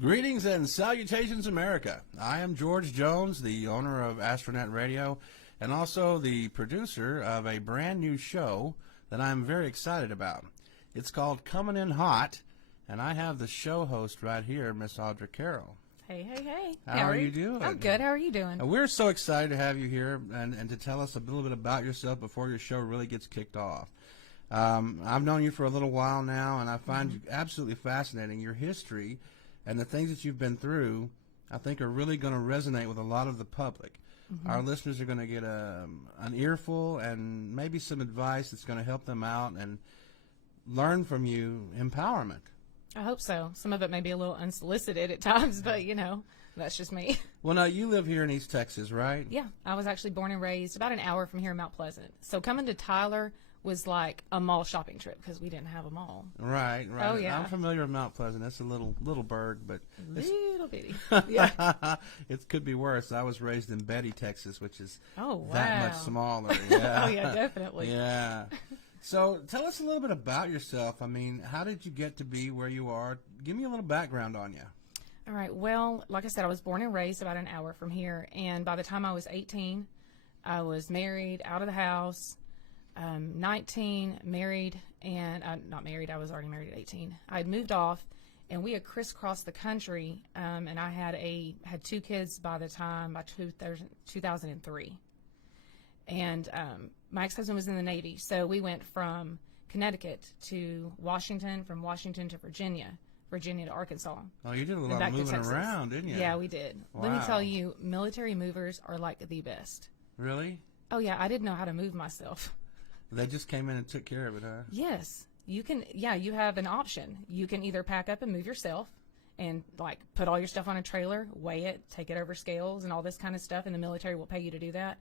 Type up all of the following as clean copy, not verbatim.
Greetings and salutations, America. I am George Jones, the owner of Astronet Radio, and also the producer of a brand new show that I'm very excited about. It's called Comin In Hot, and I have the show host right here, Miss Audra Carroll. Hey. How are you doing? I'm good. How are you doing? We're so excited to have you here and to tell us a little bit about yourself before your show really gets kicked off. I've known you for a little while now, and I find you absolutely fascinating. Your history and the things that you've been through, I think, are really going to resonate with a lot of the public. Our listeners are going to get an earful and maybe some advice that's going to help them out and learn from you empowerment. I hope so. Some of it may be a little unsolicited at times, but, that's just me. Well, now, you live here in East Texas, right? Yeah, I was actually born and raised about an hour from here in Mount Pleasant. So coming to Tyler was like a mall shopping trip because we didn't have a mall. Right. Oh, yeah. I'm familiar with Mount Pleasant. It's a little burg, but Little bitty. Yeah. It could be worse. I was raised in Betty, Texas, which is Oh, wow. that much smaller. Yeah. Oh, yeah, definitely. Yeah. So tell us a little bit about yourself. I mean, how did you get to be where you are? Give me a little background on you. All right. Well, like I said, I was born and raised about an hour from here. And by the time I was 18, I was married, out of the house. 19, married, and not married. I was already married at 18. I had moved off, and we had crisscrossed the country. And I had two kids by 2003. And my ex-husband was in the Navy, so we went from Connecticut to Washington, from Washington to Virginia to Arkansas. Oh, you did a lot of moving around, didn't you? Yeah, we did. Wow. Let me tell you, military movers are like the best. Really? Oh, yeah, I didn't know how to move myself. They just came in and took care of it, huh? Yes. You can, you have an option. You can either pack up and move yourself and, put all your stuff on a trailer, weigh it, take it over scales and all this kind of stuff, and the military will pay you to do that.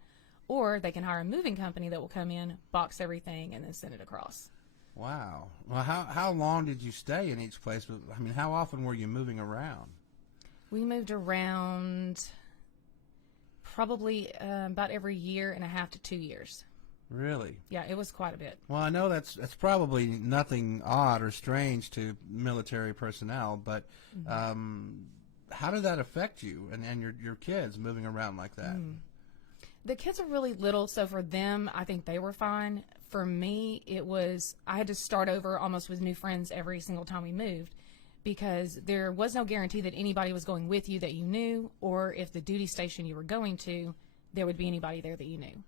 Or they can hire a moving company that will come in, box everything, and then send it across. Wow. Well, how long did you stay in each place? I mean, how often were you moving around? We moved around probably about every year and a half to 2 years. Really? Yeah, it was quite a bit. Well, I know that's probably nothing odd or strange to military personnel, but how did that affect you and your kids moving around like that? The kids are really little, so for them, I think they were fine. For me, I had to start over almost with new friends every single time we moved because there was no guarantee that anybody was going with you that you knew, or if the duty station you were going to, there would be anybody there that you knew.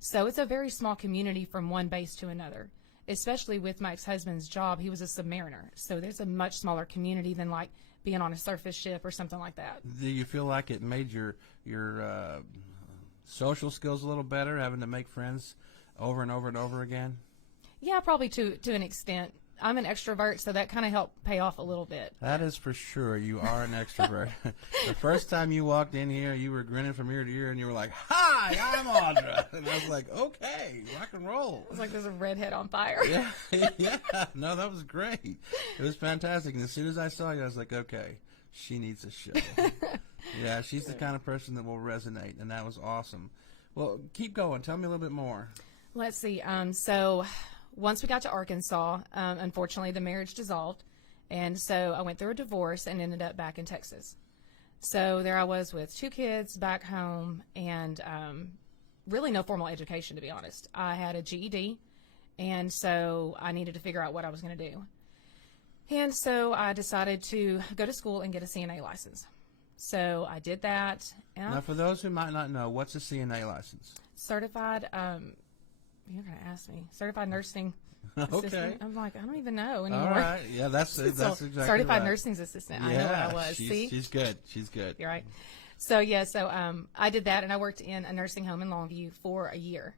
So it's a very small community from one base to another, especially with my ex-husband's job. He was a submariner, so there's a much smaller community than being on a surface ship or something like that. Do you feel like it made your social skills a little better, having to make friends over and over and over again? Yeah, probably to an extent. I'm an extrovert, so that kind of helped pay off a little bit. That is for sure. You are an extrovert. The first time you walked in here, you were grinning from ear to ear, and you were like, "Hi, I'm Audra." And I was like, "Okay, rock and roll." It was like there's a redhead on fire. Yeah. No, that was great. It was fantastic. And as soon as I saw you, I was like, "Okay, she needs a show." Yeah, she's the kind of person that will resonate, and that was awesome. Well, keep going. Tell me a little bit more. Let's see. So once we got to Arkansas, unfortunately, the marriage dissolved, and so I went through a divorce and ended up back in Texas. So there I was with two kids back home, and really no formal education, to be honest. I had a GED, and so I needed to figure out what I was going to do. And so I decided to go to school and get a CNA license. So I did that. And Now, for those who might not know, what's a CNA license? Certified, you're going to ask me, certified nursing Okay. assistant. I'm like, I don't even know anymore. All right. Yeah, that's exactly certified right. nursing assistant. Yeah, I know what I was. She's good. She's good. You're right. So I did that, and I worked in a nursing home in Longview for a year.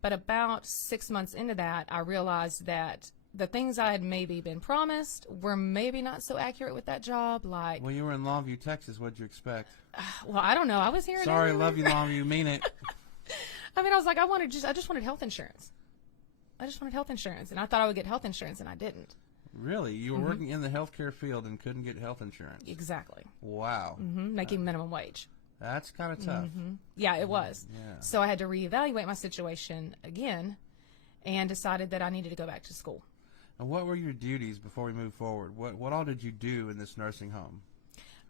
But about 6 months into that, I realized that the things I had maybe been promised were maybe not so accurate with that job. Well, you were in Longview, Texas. What'd you expect? Well, I don't know. I was here. Sorry, love you, Longview. Mean it. I mean, I was like, I just wanted health insurance. I just wanted health insurance, and I thought I would get health insurance, and I didn't. Really? You were working in the healthcare field and couldn't get health insurance? Exactly. Wow. Making minimum wage. That's kind of tough. Yeah, it was. Yeah. So I had to reevaluate my situation again and decided that I needed to go back to school. And what were your duties before we move forward? What all did you do in this nursing home?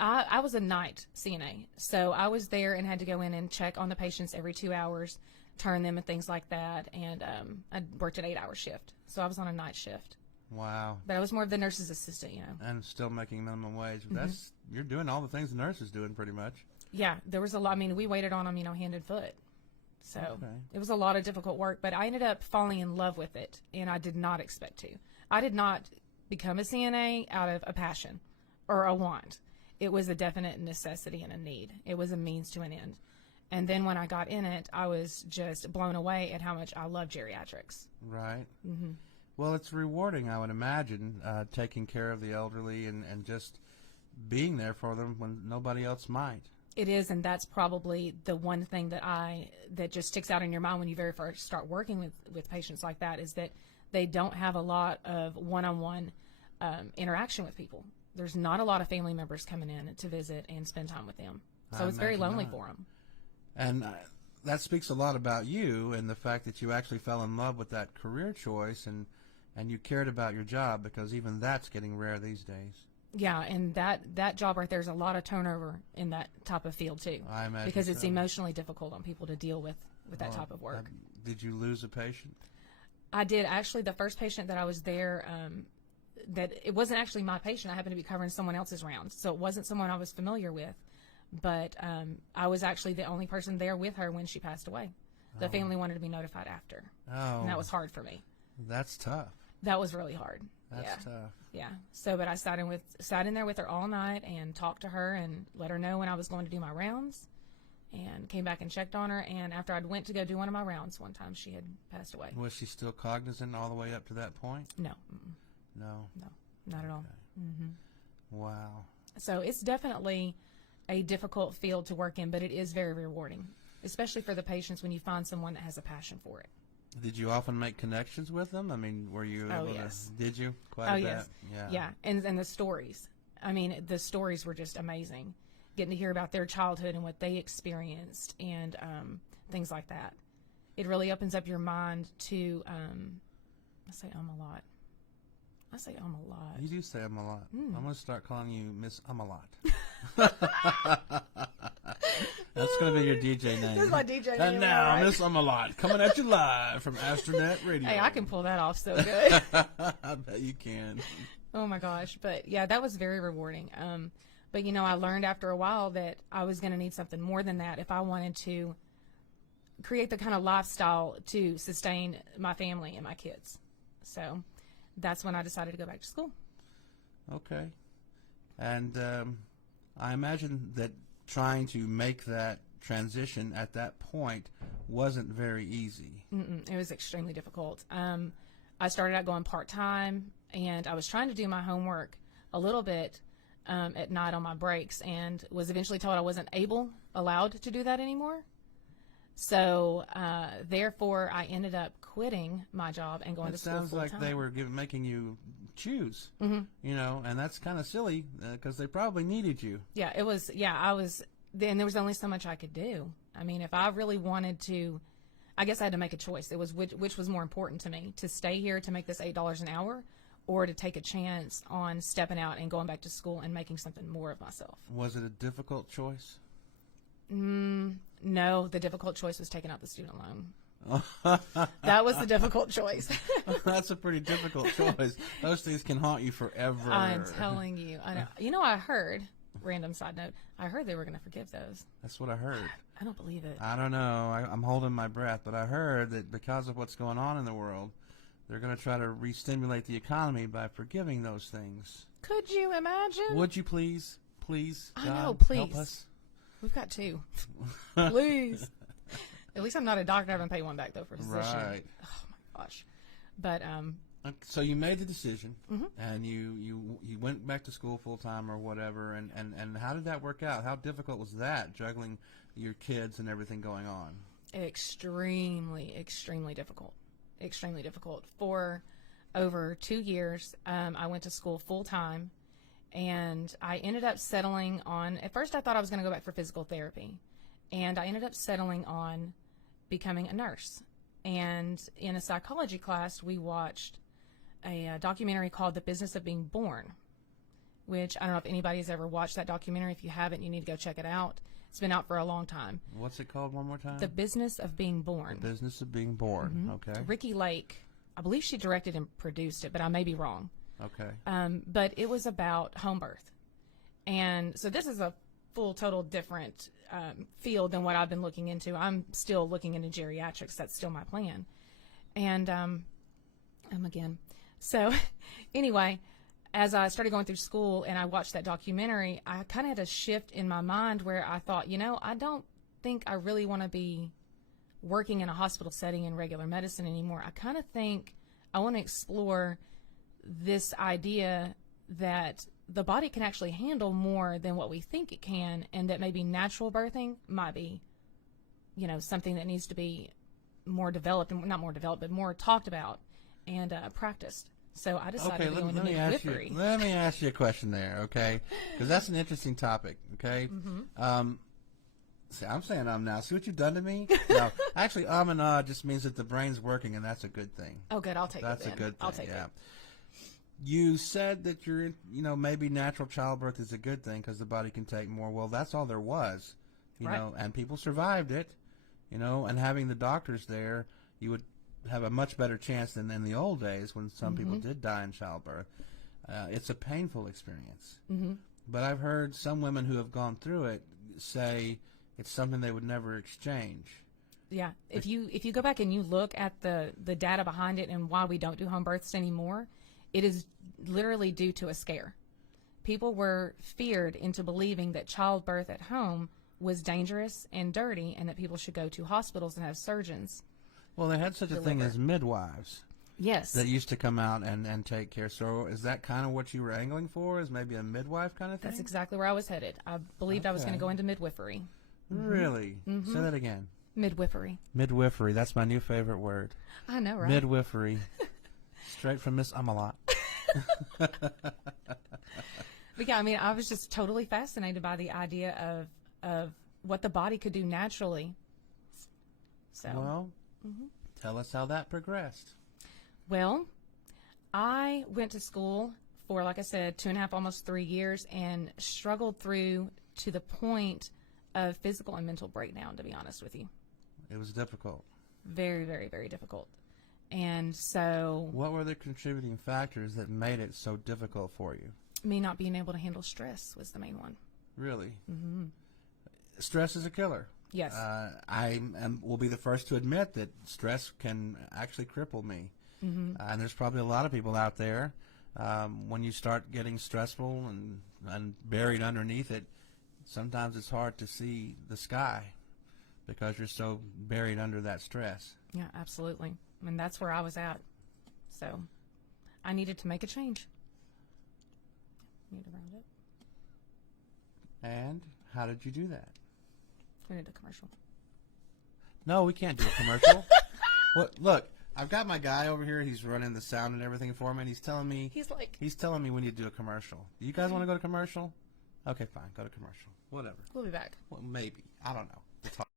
I was a night CNA, so I was there and had to go in and check on the patients every 2 hours, turn them and things like that, and I worked an 8-hour shift, so I was on a night shift. Wow. But I was more of the nurse's assistant, you know. And still making minimum wage. That's you're doing all the things the nurse is doing pretty much. Yeah, there was a lot. I mean, we waited on them, you know, hand and foot. So it was a lot of difficult work, but I ended up falling in love with it, and I did not expect to. I did not become a CNA out of a passion or a want. It was a definite necessity and a need. It was a means to an end. And then when I got in it, I was just blown away at how much I love geriatrics. Right. Well, it's rewarding, I would imagine, taking care of the elderly and just being there for them when nobody else might. It is, and that's probably the one thing that just sticks out in your mind when you very first start working with patients like that, is that they don't have a lot of one-on-one interaction with people. There's not a lot of family members coming in to visit and spend time with them. So it's very lonely for them. And that speaks a lot about you and the fact that you actually fell in love with that career choice and you cared about your job, because even that's getting rare these days. Yeah, and that job right there is a lot of turnover in that type of field too. I imagine because it's so. emotionally difficult on people to deal with that type of work. Did you lose a patient? I did. Actually, the first patient that I was there, that it wasn't actually my patient. I happened to be covering someone else's rounds, so it wasn't someone I was familiar with. But I was actually the only person there with her when she passed away. The family wanted to be notified after. And that was hard for me. That's tough. That was really hard. That's tough. Yeah. So, but I sat in there with her all night and talked to her and let her know when I was going to do my rounds, and came back and checked on her. And after I went to go do one of my rounds, one time she had passed away. Was she still cognizant all the way up to that point? No. No. No, not at all. Wow. So it's definitely a difficult field to work in, but it is very rewarding, especially for the patients when you find someone that has a passion for it. Did you often make connections with them? I mean, were you able yes. to? Did you? Quite a bit? Yes. Yeah. And the stories. I mean, the stories were just amazing. Getting to hear about their childhood and what they experienced and things like that. It really opens up your mind to, I say a lot. I say a lot. You do say a lot. I'm going to start calling you Miss a lot. That's going to be your DJ name. This is my DJ name. And now, right? Miss Lot, coming at you live from Astronet Radio. Hey, I can pull that off so good. I bet you can. Oh my gosh. But yeah, that was very rewarding. But you know, I learned after a while that I was going to need something more than that if I wanted to create the kind of lifestyle to sustain my family and my kids. So that's when I decided to go back to school. Okay. And I imagine that trying to make that transition at that point wasn't very easy. It was extremely difficult. I started out going part-time, and I was trying to do my homework a little bit at night on my breaks, and was eventually told I wasn't allowed to do that anymore. So therefore, I ended up quitting my job and going to school full-time. It sounds like they were making you choose, you know, and that's kind of silly because they probably needed you. Yeah, it was. Yeah, I was. Then there was only so much I could do. I mean, if I really wanted to, I guess I had to make a choice. It was which was more important to me, to stay here to make this $8 an hour, or to take a chance on stepping out and going back to school and making something more of myself. Was it a difficult choice? No, the difficult choice was taking out the student loan. That was the difficult choice. That's a pretty difficult choice. Those things can haunt you forever. I'm telling you. I know. You know, I heard, random side note, I heard they were going to forgive those. That's what I heard. I don't believe it. I don't know. I'm holding my breath, but I heard that because of what's going on in the world, they're going to try to re-stimulate the economy by forgiving those things. Could you imagine? Would you please? Please, I God, know, please. help us. We've got two. Please. At least I'm not a doctor. I haven't paid one back, though, for a physician. Right. Oh, my gosh. But, so you made the decision, and you went back to school full-time or whatever, and how did that work out? How difficult was that, juggling your kids and everything going on? extremely, extremely difficult. Extremely difficult. For over 2 years, I went to school full-time, and I ended up settling on, at first I thought I was going to go back for physical therapy, and I ended up settling on becoming a nurse. And in a psychology class, we watched a documentary called The Business of Being Born. which I don't know if anybody's ever watched that documentary. If you haven't, you need to go check it out. It's been out for a long time. What's it called one more time? The Business of Being Born. The Business of Being Born. Okay. Ricky Lake, I believe she directed and produced it, but I may be wrong. Okay. But it was about home birth. And so this is a full, total different field than what I've been looking into. I'm still looking into geriatrics. That's still my plan. And again. So anyway, as I started going through school and I watched that documentary, I kind of had a shift in my mind where I thought, I don't think I really want to be working in a hospital setting in regular medicine anymore. I kind of think I want to explore this idea that the body can actually handle more than what we think it can, and that maybe natural birthing might be, something that needs to be more developed, and not more developed, but more talked about and practiced. So I decided to go into midwifery. Let me ask you a question there, okay? Because that's an interesting topic, okay? See, I'm saying now. See what you've done to me? No, actually, and just means that the brain's working, and that's a good thing. Oh, good. I'll take it. That's a good thing. I'll take it. You said that maybe natural childbirth is a good thing because the body can take more. Well, that's all there was, Right. and people survived it, and having the doctors there, you would have a much better chance than in the old days when some people did die in childbirth. It's a painful experience. But I've heard some women who have gone through it say it's something they would never exchange. Yeah. If you go back and you look at the data behind it and why we don't do home births anymore, it is literally due to a scare. People were feared into believing that childbirth at home was dangerous and dirty and that people should go to hospitals and have surgeons. Well, they had such a thing as midwives. Yes. That used to come out and take care. So is that kind of what you were angling for? Is maybe a midwife kind of thing? That's exactly where I was headed. I believed I was going to go into midwifery. Really? Say that again. Midwifery. Midwifery. That's my new favorite word. I know, right? Midwifery. Straight from Miss Amalot. But yeah, I was just totally fascinated by the idea of what the body could do naturally. So. Well, tell us how that progressed. Well, I went to school for, like I said, 2.5, almost 3 years, and struggled through to the point of physical and mental breakdown, to be honest with you. It was difficult. Very, very, very difficult. And so... What were the contributing factors that made it so difficult for you? Me not being able to handle stress was the main one. Really? Stress is a killer. Yes. Will be the first to admit that stress can actually cripple me. And there's probably a lot of people out there, when you start getting stressful and buried underneath it, sometimes it's hard to see the sky because you're so buried under that stress. Yeah, absolutely. That's where I was at. So I needed to make a change. Need to round it. And how did you do that? We need a commercial. No, we can't do a commercial. Look, I've got my guy over here. He's running the sound and everything for me, and he's telling me we need to do a commercial. Do you guys want to go to commercial? Okay, fine. Go to commercial. Whatever. We'll be back. Well, maybe. I don't know. It's hard.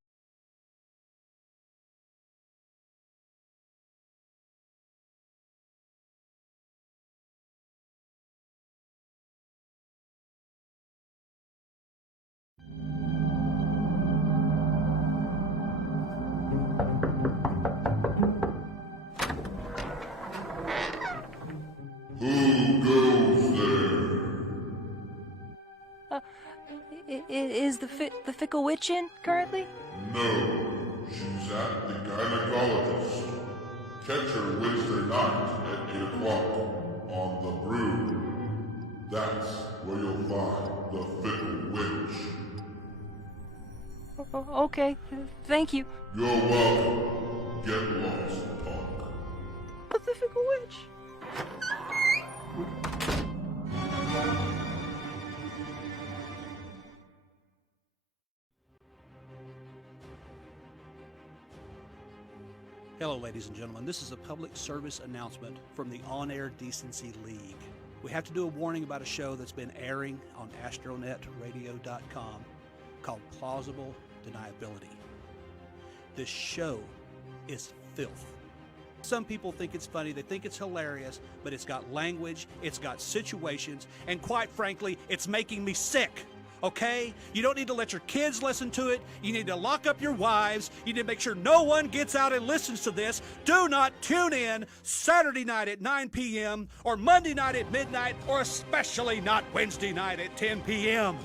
Who goes there? Is the fickle witch in currently? No, she's at the gynecologist. Catch her Wednesday night at 8 o'clock on The Brood. That's where you'll find the fickle witch. Okay, thank you. You're welcome. Get lost, punk. But the fickle witch. Hello, ladies and gentlemen. This is a public service announcement from the On Air Decency League. We have to do a warning about a show that's been airing on astronetradio.com called Plausible Deniability. This show is filth. Some people think it's funny, they think it's hilarious, but it's got language, it's got situations, and quite frankly, it's making me sick. Okay? You don't need to let your kids listen to it. You need to lock up your wives. You need to make sure no one gets out and listens to this. Do not tune in Saturday night at 9 p.m. or Monday night at midnight, or especially not Wednesday night at 10 p.m.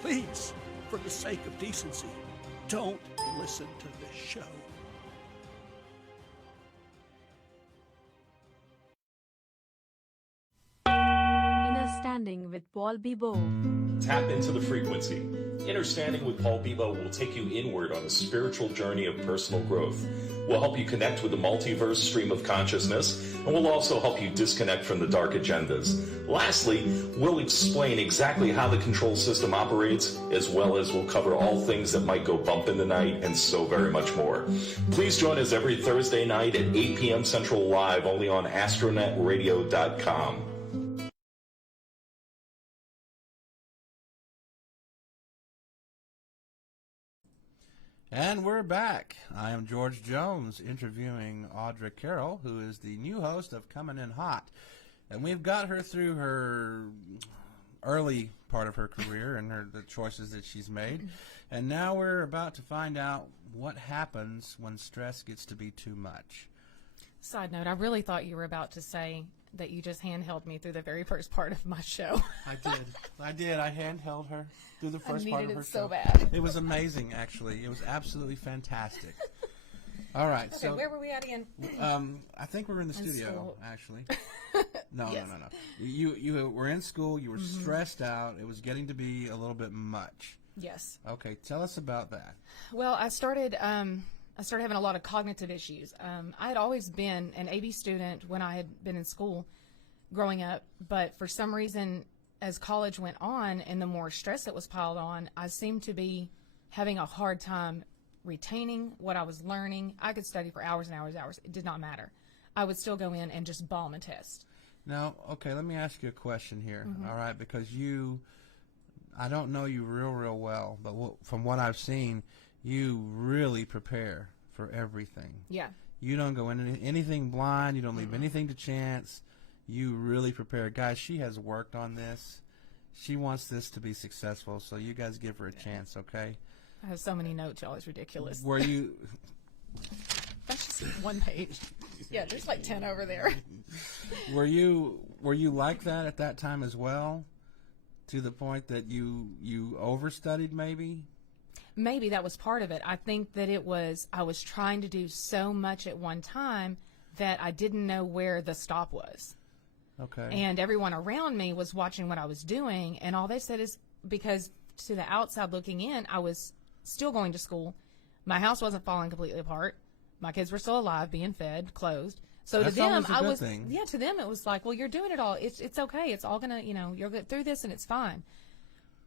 Please, for the sake of decency, don't listen to this show. Understanding with Paul Bibo. Tap into the frequency. Understanding with Paul Bibo will take you inward on a spiritual journey of personal growth. We'll help you connect with the multiverse stream of consciousness, and we'll also help you disconnect from the dark agendas. Lastly, we'll explain exactly how the control system operates, as well as we'll cover all things that might go bump in the night, and so very much more. Please join us every Thursday night at 8 p.m. Central Live, only on astronetradio.com. And we're back. I am George Jones interviewing Audra Carroll, who is the new host of Comin In Hot. And we've got her through her early part of her career and the choices that she's made. And now we're about to find out what happens when stress gets to be too much. Side note, I really thought you were about to say that you just handheld me through the very first part of my show. I did. I handheld her through the first part of her show. I needed it so bad. It was amazing, actually. It was absolutely fantastic. All right. Okay, so where were we at again? I think we're in the studio, school. actually. No, Yes. no. You were in school. You were stressed out. It was getting to be a little bit much. Yes. Okay, tell us about that. Well, I started having a lot of cognitive issues. I had always been an AB student when I had been in school growing up, but for some reason, as college went on and the more stress that was piled on, I seemed to be having a hard time retaining what I was learning. I could study for hours and hours and hours. It did not matter. I would still go in and just bomb a test. Now, okay, let me ask you a question here, all right, because I don't know you real well, but from what I've seen, you really prepare for everything. Yeah. You don't go into anything blind. You don't leave anything to chance. You really prepare. Guys, she has worked on this. She wants this to be successful, so you guys give her a chance, okay? I have so many notes, y'all. It's ridiculous. Were you... That's just one page. Yeah, there's like 10 over there. Were you like that at that time as well? To the point that you overstudied maybe? Maybe that was part of it. I think that I was trying to do so much at one time that I didn't know where the stop was. Okay. And everyone around me was watching what I was doing, and all they said is, because to the outside looking in, I was still going to school. My house wasn't falling completely apart. My kids were still alive, being fed, clothed. So That's to them, always a good thing. to them it was like, well, you're doing it all. It's okay. It's all gonna, you'll get through this and it's fine.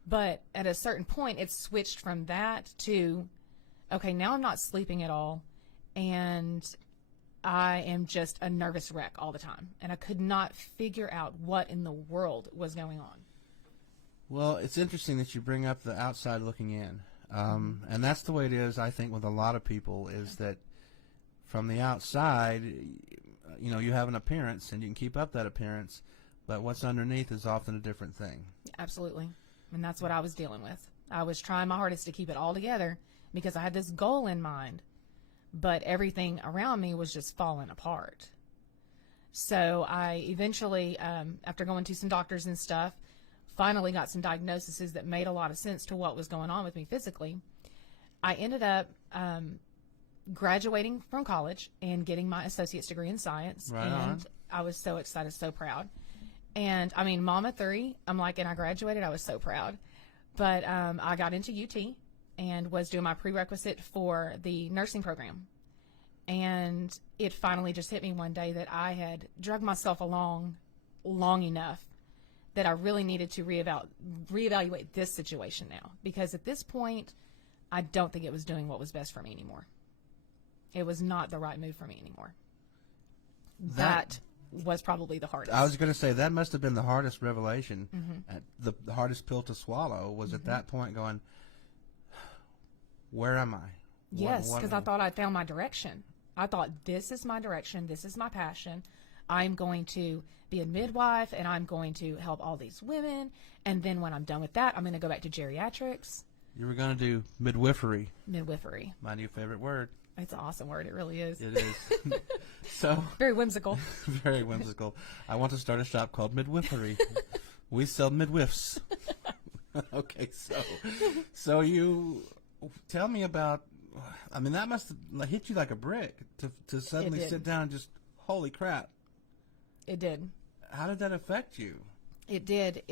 But at a certain point, it switched from that to, okay, now I'm not sleeping at all, and I am just a nervous wreck all the time, and I could not figure out what in the world was going on. Well, it's interesting that you bring up the outside looking in, and that's the way it is, I think, with a lot of people, is that from the outside, you have an appearance, and you can keep up that appearance, but what's underneath is often a different thing. Absolutely. And that's what I was dealing with. I was trying my hardest to keep it all together because I had this goal in mind, but everything around me was just falling apart. So I eventually, after going to some doctors and stuff, finally got some diagnoses that made a lot of sense to what was going on with me physically. I ended up graduating from college and getting my associate's degree in science. Right and on. I was so excited, so proud. And I mean, Mama 3, and I graduated, I was so proud. But I got into UT and was doing my prerequisite for the nursing program. And it finally just hit me one day that I had drugged myself along long enough that I really needed to reevaluate this situation now. Because at this point, I don't think it was doing what was best for me anymore. It was not the right move for me anymore. That was probably the hardest. I was going to say, that must have been the hardest revelation. The hardest pill to swallow was at that point going, where am I? Yes, because I thought I'd found my direction. I thought, this is my direction. This is my passion. I'm going to be a midwife, and I'm going to help all these women. And then when I'm done with that, I'm going to go back to geriatrics. You were going to do midwifery. Midwifery. My new favorite word. It's an awesome word. It really is. It is. So Very whimsical. very whimsical. I want to start a shop called Midwifery. We sell midwiffs. Okay, so you tell me about. I mean, that must have hit you like a brick to suddenly did. sit down and just, holy crap. It did. How did that affect you? It did.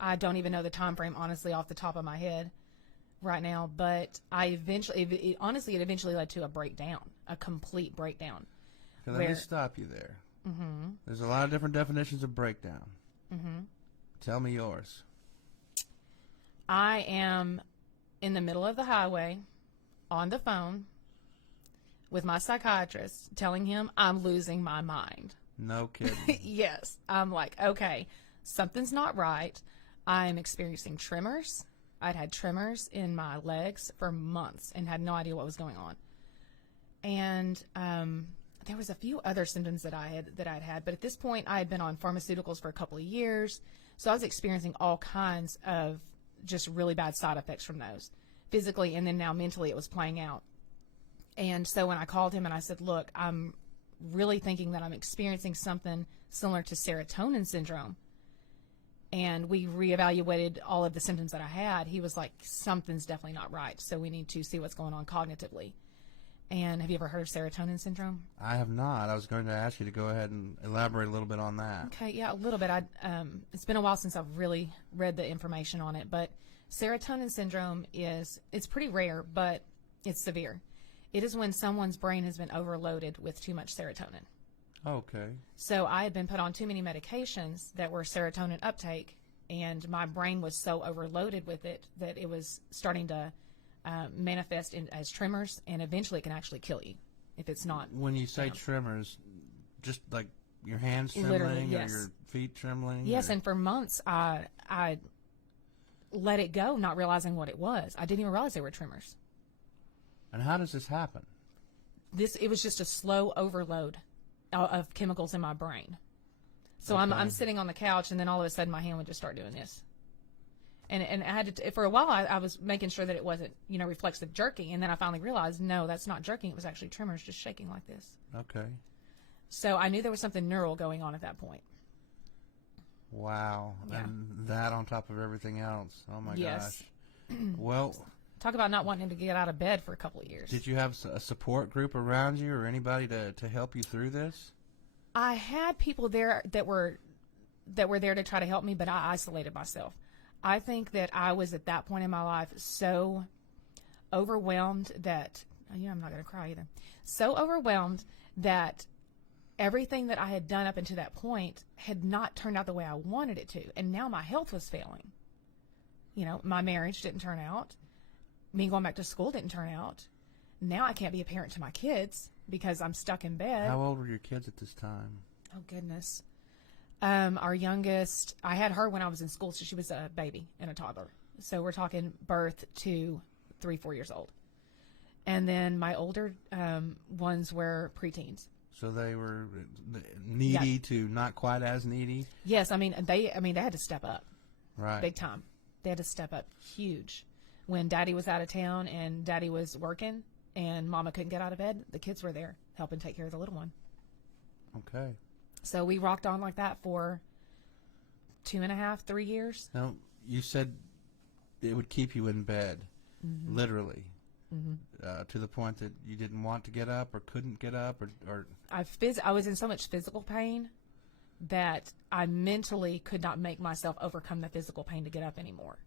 I don't even know the time frame, honestly, off the top of my head right now. But I eventually, honestly, it eventually led to a breakdown, a complete breakdown. Okay, let me stop you there. Mm-hmm. There's a lot of different definitions of breakdown. Mm-hmm. Tell me yours. I am in the middle of the highway on the phone with my psychiatrist telling him I'm losing my mind. No kidding. Yes. I'm like, okay, something's not right. I'm experiencing tremors. I'd had tremors in my legs for months and had no idea what was going on. And there was a few other symptoms that I'd had, but at this point I had been on pharmaceuticals for a couple of years, so I was experiencing all kinds of just really bad side effects from those, physically, and then now mentally it was playing out. And so when I called him and I said, look, I'm really thinking that I'm experiencing something similar to serotonin syndrome, and we reevaluated all of the symptoms that I had, he was like, something's definitely not right, so we need to see what's going on cognitively. And have you ever heard of serotonin syndrome? I have not. I was going to ask you to go ahead and elaborate a little bit on that. Okay, yeah, a little bit. It's been a while since I've really read the information on it, but serotonin syndrome it's pretty rare, but it's severe. It is when someone's brain has been overloaded with too much serotonin. Okay. So I had been put on too many medications that were serotonin uptake, and my brain was so overloaded with it that it was starting to manifest as tremors, and eventually it can actually kill you if it's not. When you say tremors, just like your hands trembling, Literally, yes. or your feet trembling? Yes, or? and for months I let it go, not realizing what it was. I didn't even realize they were tremors. And how does this happen? It was just a slow overload of chemicals in my brain. So Okay. I'm sitting on the couch, and then all of a sudden my hand would just start doing this. And I had to, for a while, I was making sure that it wasn't, reflexive jerking. And then I finally realized, no, that's not jerking. It was actually tremors just shaking like this. Okay. So I knew there was something neural going on at that point. Wow. Yeah. And that on top of everything else. Oh, my Yes. gosh. Well, Talk about not wanting to get out of bed for a couple of years. did you have a support group around you or anybody to help you through this? I had people there that were there to try to help me, but I isolated myself. I think that I was at that point in my life so overwhelmed that, I'm not going to cry either, so overwhelmed that everything that I had done up until that point had not turned out the way I wanted it to. And now my health was failing. My marriage didn't turn out. Me going back to school didn't turn out. Now I can't be a parent to my kids because I'm stuck in bed. How old were your kids at this time? Oh, goodness. Our youngest, I had her when I was in school, so she was a baby and a toddler. So we're talking birth to 3-4 years old. And then my older ones were preteens. So they were needy Yeah. to not quite as needy? Yes, they had to step up Right. big time. They had to step up huge. When Daddy was out of town and Daddy was working and Mama couldn't get out of bed, the kids were there helping take care of the little one. Okay. So we rocked on like that for 2.5, 3 years. Now, you said it would keep you in bed, literally, to the point that you didn't want to get up or couldn't get up or I was in so much physical pain that I mentally could not make myself overcome the physical pain to get up anymore.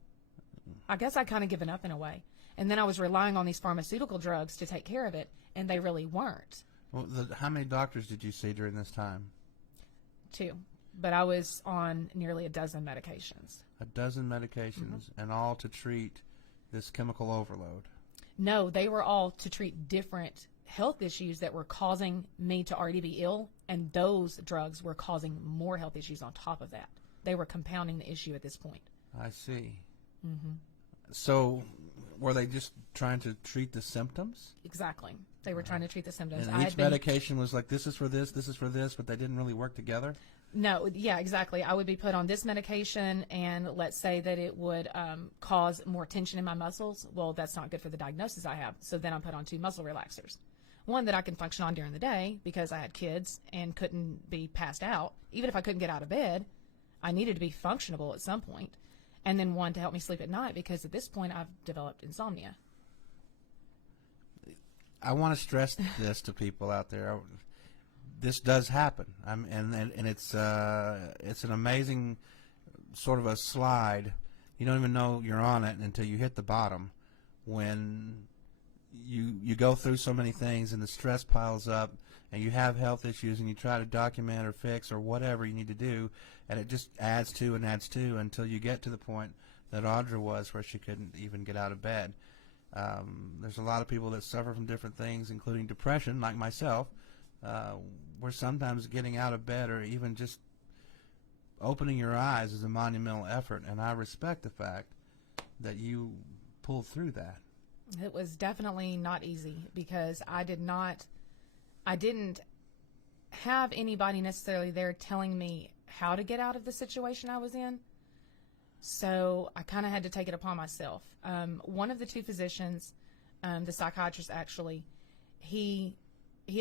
I guess I'd kind of given up in a way. And then I was relying on these pharmaceutical drugs to take care of it, and they really weren't. Well, how many doctors did you see during this time? 2. But I was on nearly a dozen medications. A dozen medications, and all to treat this chemical overload. No, they were all to treat different health issues that were causing me to already be ill, and those drugs were causing more health issues on top of that. They were compounding the issue at this point. I see. So Were they just trying to treat the symptoms? Exactly. They were trying to treat the symptoms. And each medication was like, this is for this is for this, but they didn't really work together? No, yeah, exactly. I would be put on this medication, and let's say that it would cause more tension in my muscles. Well, that's not good for the diagnosis I have. So then I'm put on 2 muscle relaxers. One that I can function on during the day because I had kids and couldn't be passed out. Even if I couldn't get out of bed, I needed to be functionable at some point. And then one to help me sleep at night because at this point I've developed insomnia. I want to stress this to people out there. This does happen, and it's an amazing sort of a slide. You don't even know you're on it until you hit the bottom. When you go through so many things and the stress piles up, and you have health issues, and you try to document or fix or whatever you need to do, and it just adds to until you get to the point that Audra was, where she couldn't even get out of bed. There's a lot of people that suffer from different things, including depression, like myself. Where sometimes getting out of bed or even just opening your eyes is a monumental effort, and I respect the fact that you pulled through that. It was definitely not easy because I didn't have anybody necessarily there telling me how to get out of the situation I was in. So I kind of had to take it upon myself. One of the 2 physicians, the psychiatrist actually, he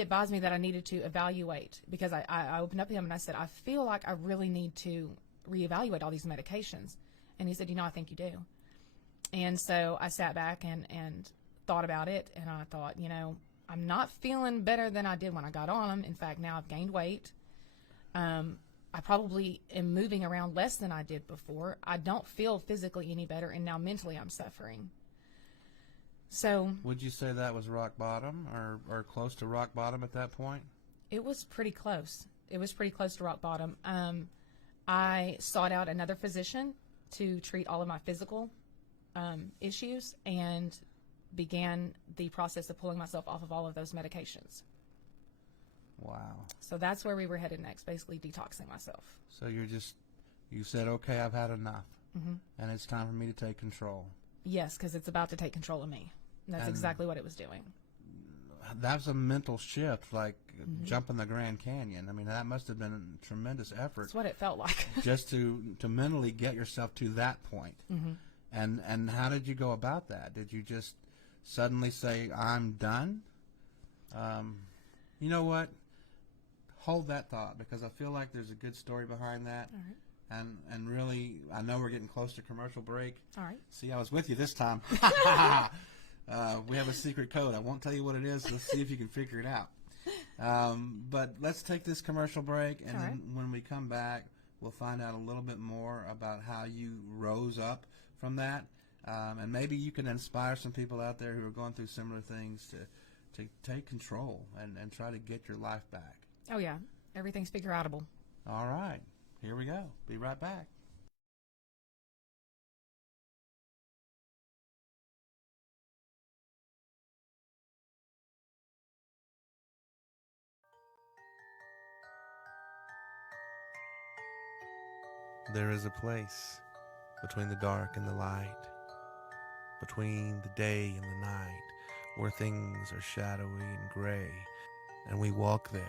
advised me that I needed to evaluate because I opened up to him and I said, I feel like I really need to reevaluate all these medications. And he said, I think you do. And so I sat back and thought about it, and I thought, I'm not feeling better than I did when I got on them. In fact, now I've gained weight. I probably am moving around less than I did before. I don't feel physically any better, and now mentally I'm suffering. So would you say that was rock bottom or close to rock bottom at that point? It was pretty close. It was pretty close to rock bottom. I sought out another physician to treat all of my physical issues and began the process of pulling myself off of all of those medications. Wow. So that's where we were headed next, basically detoxing myself. So you said, okay, I've had enough, and it's time for me to take control. Yes, because it's about to take control of me. That's exactly what it was doing. That's a mental shift, like jumping the Grand Canyon. I mean, that must have been a tremendous effort. That's what it felt like. Just to mentally get yourself to that point. And how did you go about that? Did you just suddenly say, I'm done? You know what? Hold that thought, because I feel like there's a good story behind that. All right. And really, I know we're getting close to commercial break. All right. See, I was with you this time. We have a secret code. I won't tell you what it is. Let's see if you can figure it out. But let's take this commercial break, and then when we come back, we'll find out a little bit more about how you rose up from that. And maybe you can inspire some people out there who are going through similar things to take control and try to get your life back. Oh, yeah. Everything's figure-outable. All right. Here we go. Be right back. There is a place between the dark and the light, between the day and the night, where things are shadowy and gray, and we walk there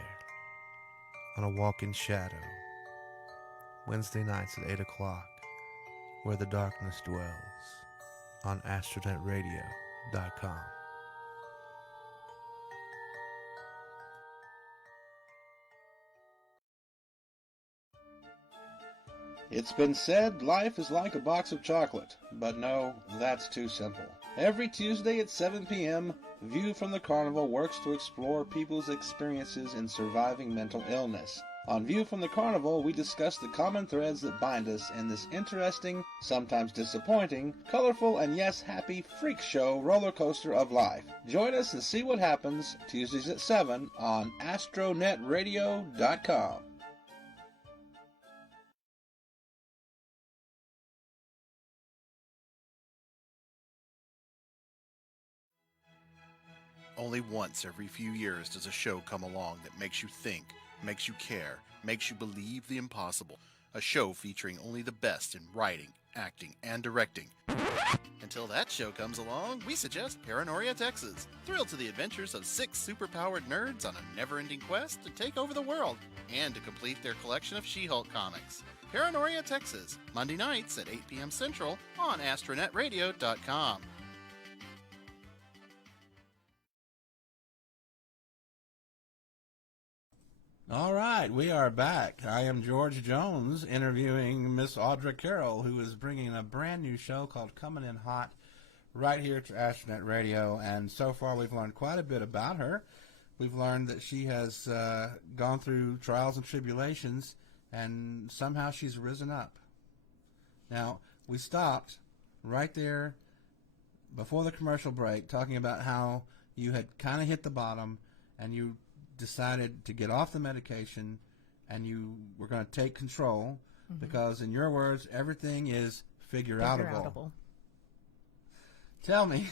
on a walk in shadow. Wednesday nights at 8 o'clock, where the darkness dwells, on astronetradio.com. It's been said life is like a box of chocolate, but no, that's too simple. Every Tuesday at 7 p.m., View from the Carnival works to explore people's experiences in surviving mental illness. On View from the Carnival, we discuss the common threads that bind us in this interesting, sometimes disappointing, colorful, and yes, happy freak show roller coaster of life. Join us and see what happens Tuesdays at 7 on astronetradio.com. Only once every few years does a show come along that makes you think, makes you care, makes you believe the impossible. A show featuring only the best in writing, acting, and directing. Until that show comes along, we suggest Paranoia Texas. Thrill to the adventures of 6 superpowered nerds on a never-ending quest to take over the world and to complete their collection of She-Hulk comics. Paranoia Texas, Monday nights at 8 p.m. Central on astronetradio.com. All right, we are back. I am George Jones interviewing Miss Audra Carroll, who is bringing a brand new show called Comin In Hot right here to Astronet Radio. And so far, we've learned quite a bit about her. We've learned that she has gone through trials and tribulations, and somehow she's risen up. Now, we stopped right there before the commercial break talking about how you had kind of hit the bottom and you decided to get off the medication and you were going to take control because, in your words, everything is figure-outable. Tell me.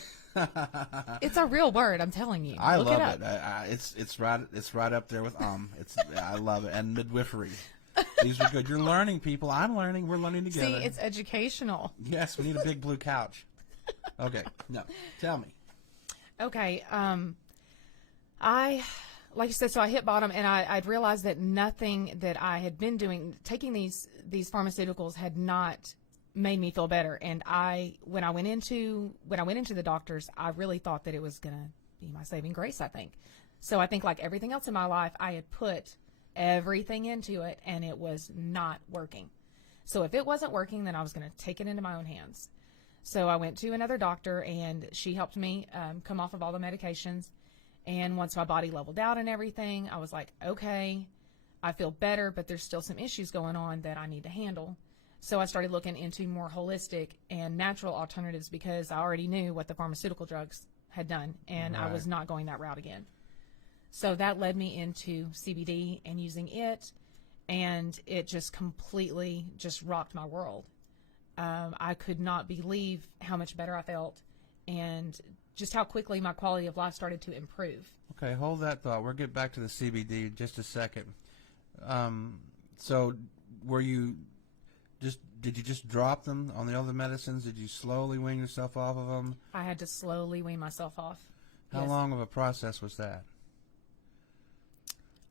It's a real word, I'm telling you. I Look love it up. It's right up there with I love it, and midwifery. These are good. You're learning, people. I'm learning. We're learning together. See, it's educational. Yes, we need a big blue couch. Okay, no, tell me. Okay, like you said, so I hit bottom, and I'd realized that nothing that I had been doing, taking these pharmaceuticals, had not made me feel better. And when I went into the doctors, I really thought that it was going to be my saving grace, I think. So I think, like everything else in my life, I had put everything into it, and it was not working. So if it wasn't working, then I was going to take it into my own hands. So I went to another doctor, and she helped me come off of all the medications. And once my body leveled out and everything, I was like, okay, I feel better, but there's still some issues going on that I need to handle. So I started looking into more holistic and natural alternatives because I already knew what the pharmaceutical drugs had done, and I was not going that route again. So that led me into CBD and using it, and it just completely just rocked my world. I could not believe how much better I felt and just how quickly my quality of life started to improve. Okay, hold that thought. We'll get back to the CBD in just a second. So did you just drop them on the other medicines? Did you slowly wean yourself off of them? I had to slowly wean myself off. How long of a process was that?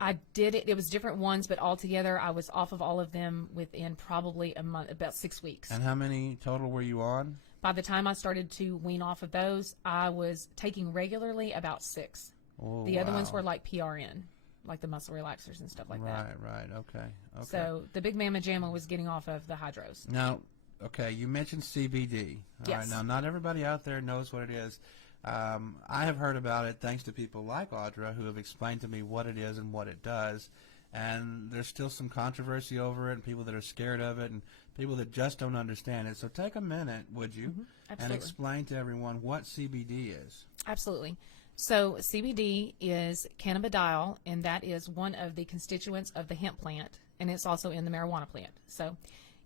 I did it. It was different ones, but altogether I was off of all of them within probably a month, about 6 weeks. And how many total were you on? By the time I started to wean off of those, I was taking regularly about 6. Oh, the other ones were like PRN, like the muscle relaxers and stuff like that. Right. Okay. So the big mamma jamma was getting off of the hydros. Now, okay, you mentioned CBD. All right, now, not everybody out there knows what it is. I have heard about it thanks to people like Audra who have explained to me what it is and what it does. And there's still some controversy over it and people that are scared of it and people that just don't understand it. So take a minute, would you, and explain to everyone what CBD is. Absolutely. So CBD is cannabidiol, and that is one of the constituents of the hemp plant, and it's also in the marijuana plant. So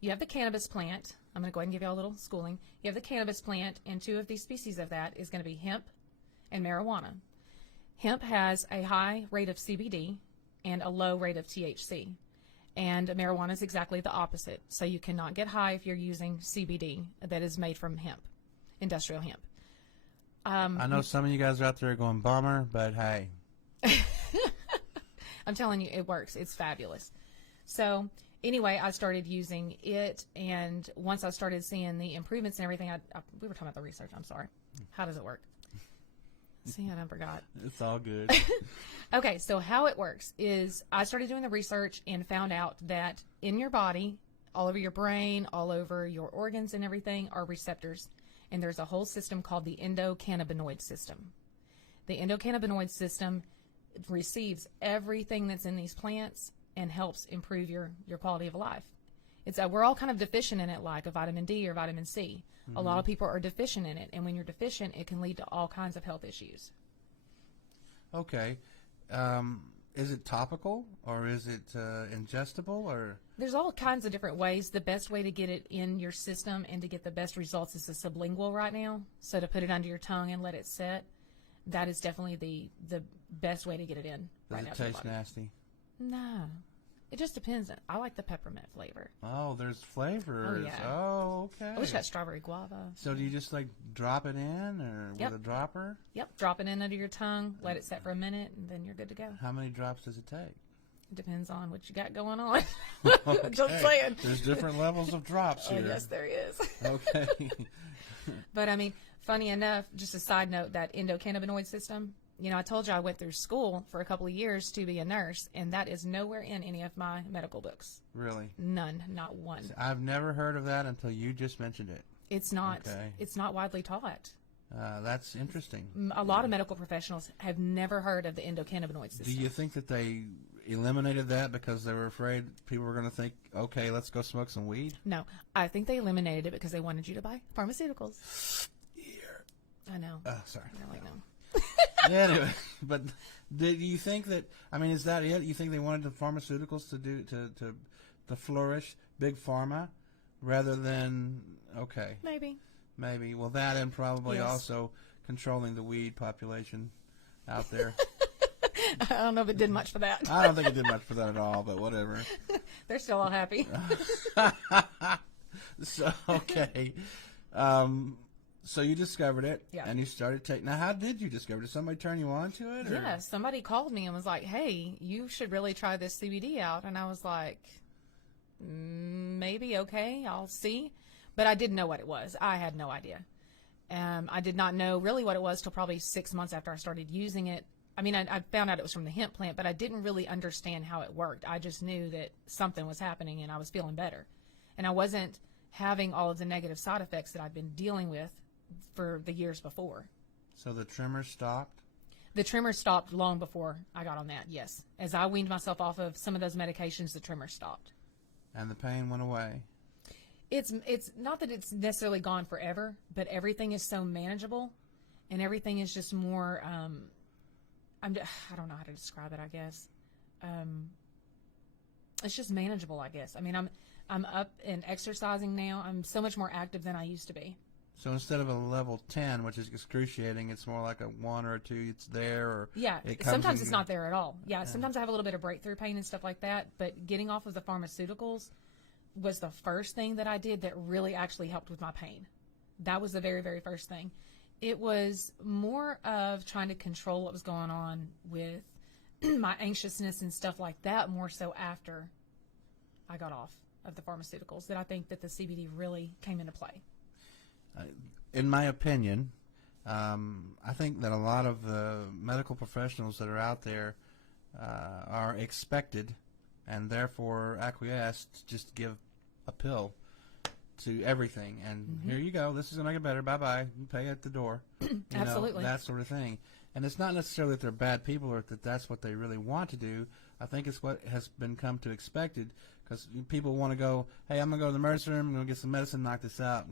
you have the cannabis plant. I'm going to go ahead and give you all a little schooling. You have the cannabis plant, and 2 of these species of that is going to be hemp and marijuana. Hemp has a high rate of CBD and a low rate of THC. And marijuana is exactly the opposite. So you cannot get high if you're using CBD that is made from hemp, industrial hemp. I know some of you guys are out there going, bummer, but hey. I'm telling you, it works. It's fabulous. So anyway, I started using it, and once I started seeing the improvements and everything, we were talking about the research. I'm sorry. How does it work? See, I forgot. It's all good. Okay, so how it works is I started doing the research and found out that in your body, all over your brain, all over your organs and everything are receptors. And there's a whole system called the endocannabinoid system. The endocannabinoid system receives everything that's in these plants and helps improve your quality of life. We're all kind of deficient in it, like a vitamin D or vitamin C. A lot of people are deficient in it, and when you're deficient, it can lead to all kinds of health issues. Okay. Is it topical, or is it ingestible, or? There's all kinds of different ways. The best way to get it in your system and to get the best results is the sublingual right now. So to put it under your tongue and let it set, that is definitely the best way to get it in. Does it taste nasty? No. It just depends. I like the peppermint flavor. Oh, there's flavors. Oh, yeah. Oh, okay. I wish I had strawberry guava. So do you just like drop it in or Yep. with a dropper? Yep, drop it in under your tongue, let it set for a minute, and then you're good to go. How many drops does it take? It depends on what you got going on. Okay. Just saying. There's different levels of drops Oh, here. yes, there is. Okay. But I mean, funny enough, just a side note, that endocannabinoid system, you know, I told you I went through school for a couple of years to be a nurse, and that is nowhere in any of my medical books. Really? None, not one. I've never heard of that until you just mentioned it. It's not. Okay. It's not widely taught. That's interesting. A lot of medical professionals have never heard of the endocannabinoid system. Do you think that they eliminated that because they were afraid people were going to think, okay, let's go smoke some weed? No, I think they eliminated it because they wanted you to buy pharmaceuticals. I know. Sorry. Really, no. Anyway, but do you think that? I mean, is that it? You think they wanted the pharmaceuticals to flourish, big pharma, rather than maybe. Well, that and probably Yes. also controlling the weed population out there. I don't know if it did much for that. I don't think it did much for that at all, but whatever. They're still all happy. So okay. So you discovered it, Yeah. and you started taking. Now, how did you discover it? Did somebody turn you on to it? Or? Yeah, somebody called me and was like, hey, you should really try this CBD out. And I was like, maybe, okay, I'll see. But I didn't know what it was. I had no idea. I did not know really what it was till probably 6 months after I started using it. I mean, I found out it was from the hemp plant, but I didn't really understand how it worked. I just knew that something was happening and I was feeling better. And I wasn't having all of the negative side effects that I'd been dealing with for the years before. So the tremor stopped? The tremor stopped long before I got on that, yes. As I weaned myself off of some of those medications, the tremor stopped. And the pain went away? It's not that it's necessarily gone forever, but everything is so manageable, and everything is just more, I don't know how to describe it, I guess. It's just manageable, I guess. I mean, I'm up and exercising now. I'm so much more active than I used to be. So instead of a level 10, which is excruciating, it's more like a 1 or a 2. It's there, or Yeah, it comes sometimes and it's goes. not there at all. Yeah, sometimes I have a little bit of breakthrough pain and stuff like that, but getting off of the pharmaceuticals was the first thing that I did that really actually helped with my pain. That was the very, very first thing. It was more of trying to control what was going on with my anxiousness and stuff like that, more so after I got off of the pharmaceuticals, that I think that the CBD really came into play. In my opinion, I think that a lot of the medical professionals that are out there are expected and therefore acquiesced to just give a pill to everything. And here you go. This is going to make it better. Bye-bye. You pay at the door. You Absolutely. know, that sort of thing. And it's not necessarily that they're bad people or that that's what they really want to do. I think it's what has been come to expected, because people want to go, hey, I'm going to go to the emergency room, I'm going to get some medicine, knock this out,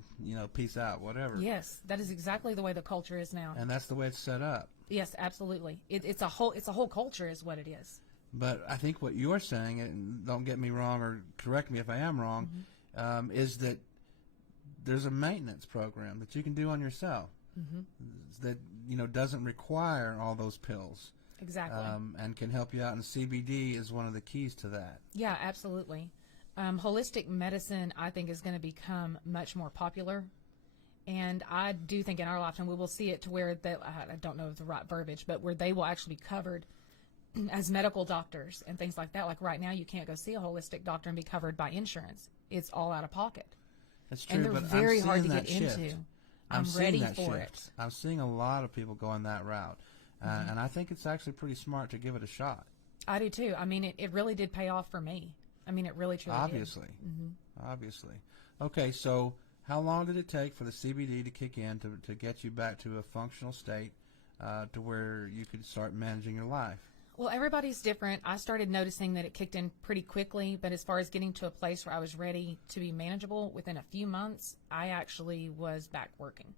peace out, whatever. Yes, that is exactly the way the culture is now. And that's the way it's set up. Yes, absolutely. It's a whole culture is what it is. But I think what you're saying, and don't get me wrong or correct me if I am wrong, is that there's a maintenance program that you can do on yourself that doesn't require all those pills. Exactly. And can help you out, and CBD is one of the keys to that. Yeah, absolutely. Holistic medicine, I think, is going to become much more popular. And I do think in our lifetime we will see it to where I don't know the right verbiage, but where they will actually be covered as medical doctors and things like that. Like right now, you can't go see a holistic doctor and be covered by insurance. It's all out of pocket. That's true, And they're but very I'm hard to seeing get that shift. into. I'm I'm seeing ready that for shift. it. I'm seeing a lot of people going that route. And I think it's actually pretty smart to give it a shot. I do too. I mean, it really did pay off for me. I mean, it really truly Obviously. Obviously. Okay, so how long did it take for the CBD to kick in to get you back to a functional state to where you could start managing your life? Well, everybody's different. I started noticing that it kicked in pretty quickly, but as far as getting to a place where I was ready to be manageable, within a few months, I actually was back working.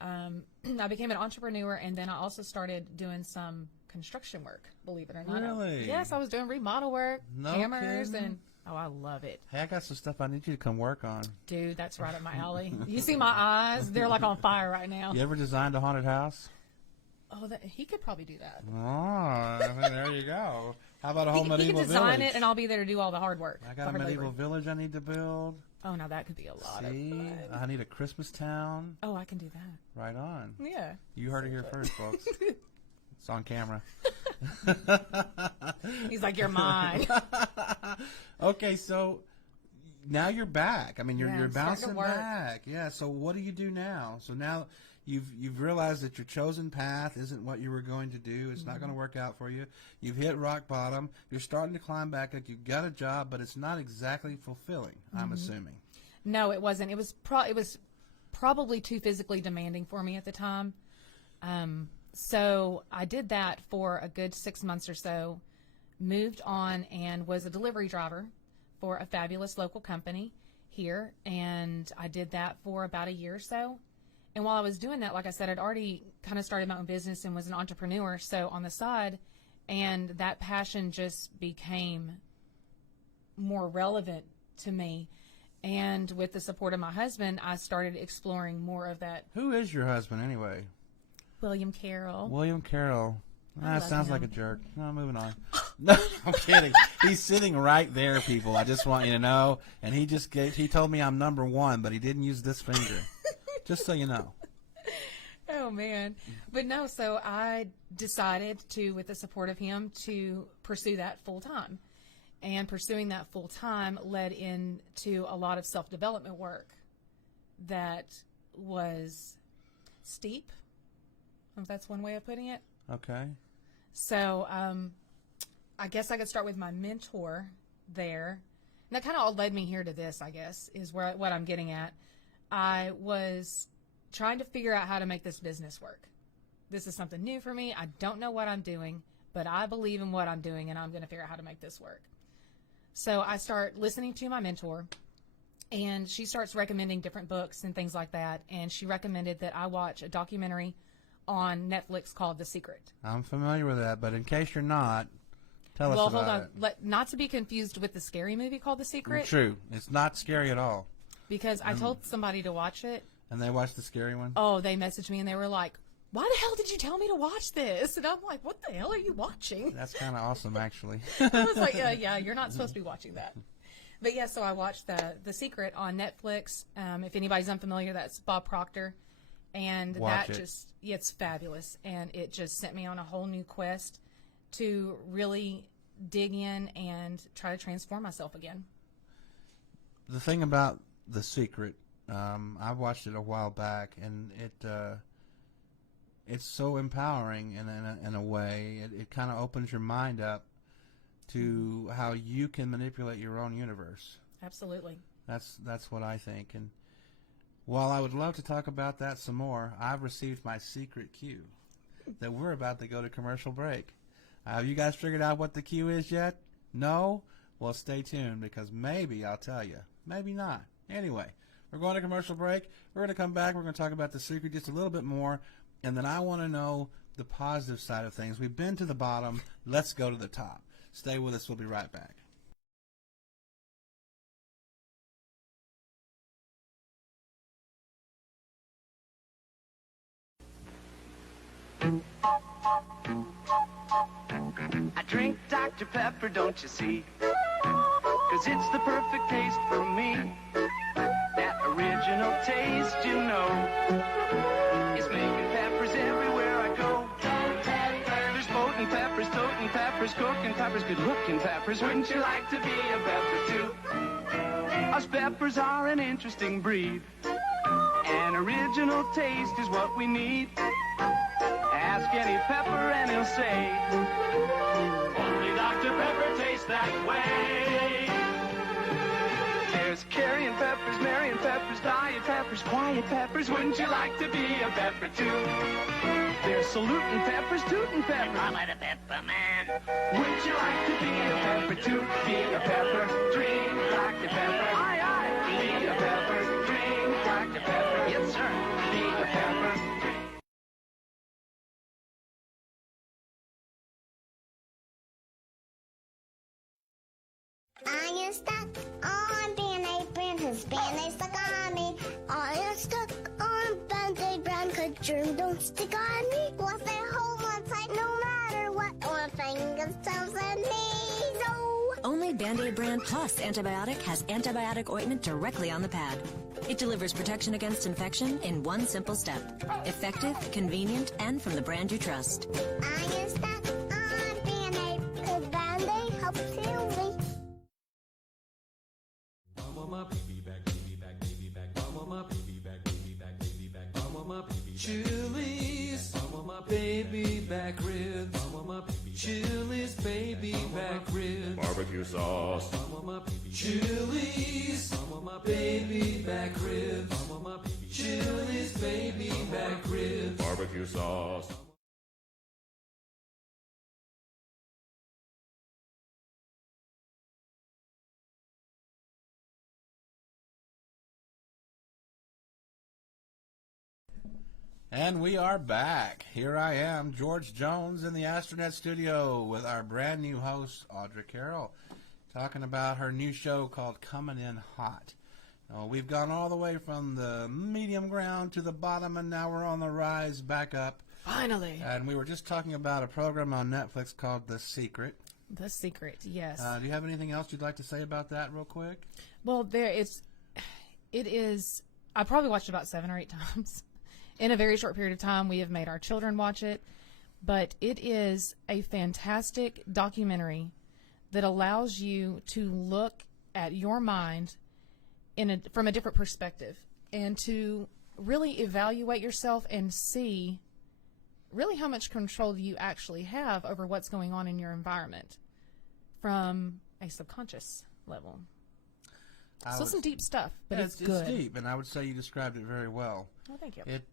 I became an entrepreneur, and then I also started doing some construction work, believe it or not. Really? Yes, I was doing remodel work, No hammers, kidding. and I love it. Hey, I got some stuff I need you to come work on. Dude, that's right up my alley. You see my eyes? They're like on fire right now. You ever designed a haunted house? Oh, he could probably do that. Oh, there you go. How about a whole He medieval can design village? it, and I'll be there to do all the hard work. I got the a hard medieval labor. village I need to build. Oh, now that could be a lot of See? fun. I need a Christmas town. Oh, I can do that. Right on. Yeah. You heard it here first, folks. It's on camera. He's like, you're mine. Okay, so now you're back. I mean, you're Yeah, I'm starting to bouncing work. back. Yeah. So what do you do now? So now you've realized that your chosen path isn't what you were going to do. It's not going to work out for you. You've hit rock bottom. You're starting to climb back. Like you've got a job, but it's not exactly fulfilling. I'm assuming. No, it wasn't. It was probably too physically demanding for me at the time. So I did that for a good 6 months or so, moved on and was a delivery driver for a fabulous local company here. And I did that for about a year or so. And while I was doing that, like I said, I'd already kind of started my own business and was an entrepreneur. So on the side, and that passion just became more relevant to me. And with the support of my husband, I started exploring more of that. Who is your husband anyway? William Carroll. William Carroll. I That love sounds him. like a jerk. No, moving on. No, I'm kidding. He's sitting right there, people. I just want you to know. And he told me I'm number one, but he didn't use this finger. Just so you know. Oh, man. But no, so I decided to, with the support of him, to pursue that full time. And pursuing that full time led into a lot of self-development work that was steep, if that's one way of putting it. Okay. So I guess I could start with my mentor there. And that kind of all led me here to this, I guess, is what I'm getting at. I was trying to figure out how to make this business work. This is something new for me. I don't know what I'm doing, but I believe in what I'm doing, and I'm going to figure out how to make this work. So I start listening to my mentor, and she starts recommending different books and things like that. And she recommended that I watch a documentary on Netflix called The Secret. I'm familiar with that, but in case you're not, tell us Well, about hold on. it. Not to be confused with the scary movie called The Secret, True. It's not scary at all. because I told somebody to watch it. And they watched the scary one? Oh, they messaged me and they were like, why the hell did you tell me to watch this? And I'm like, what the hell are you watching? That's kind of awesome, actually. I was like, yeah, you're not supposed to be watching that. But yeah, so I watched The Secret on Netflix. If anybody's unfamiliar, that's Bob Proctor. And Watch that it. just, it's fabulous. And it just sent me on a whole new quest to really dig in and try to transform myself again. The thing about The Secret, I watched it a while back, and it's so empowering in a way. It kind of opens your mind up to how you can manipulate your own universe. Absolutely. That's what I think. And while I would love to talk about that some more, I've received my secret cue that we're about to go to commercial break. Have you guys figured out what the cue is yet? No? Well, stay tuned, because maybe I'll tell you. Maybe not. Anyway, we're going to commercial break. We're going to come back. We're going to talk about The Secret just a little bit more. And then I want to know the positive side of things. We've been to the bottom. Let's go to the top. Stay with us. We'll be right back. I drink Dr. Pepper, don't you see? 'Cause it's the perfect taste for me. That original taste, you know, is making peppers everywhere I go. There's boating peppers, toting peppers, cooking peppers, good-looking peppers. Wouldn't you like to be a pepper too? Us peppers are an interesting breed. An original taste is what we need. Ask any pepper and he'll say, only Dr. Pepper tastes that way. There's carrying peppers, marrying peppers, diet peppers, quiet peppers. Wouldn't you like to be a pepper too? There's saluting peppers, tooting peppers. I'm a pepper man. Wouldn't you like to be a pepper too? Be a pepper, drink Dr. Pepper. Aye, aye. Be a pepper, drink Dr. Pepper. Yes, sir. Be a pepper. I am stuck on Band-Aid brand, cause Band-Aid stuck on me. I am stuck on Band-Aid brand, cause germ don't stick on me. Was there a hole Brand Plus antibiotic has antibiotic ointment directly on the pad. It delivers protection against infection in one simple step. Effective, convenient, and from the brand you trust. I use that on Band-Aid because Band-Aid helps heal me. Chili's baby back ribs. Chili's baby back ribs. Barbecue sauce. Chili's baby back ribs. Chili's baby back ribs. Barbecue sauce. And we are back. Here I am, George Jones, in the Astronet studio with our brand new host, Audra Carroll, talking about her new show called Comin In Hot. We've gone all the way from the medium ground to the bottom, and now we're on the rise back up. Finally. And we were just talking about a program on Netflix called The Secret. The Secret, yes. Do you have anything else you'd like to say about that real quick? Well, it is, I probably watched it about 7 or 8 times. In a very short period of time, we have made our children watch it. But it is a fantastic documentary that allows you to look at your mind from a different perspective and to really evaluate yourself and see really how much control you actually have over what's going on in your environment from a subconscious level. So some deep stuff, but it's good. It's deep, and I would say you described it very well. Oh, thank you. It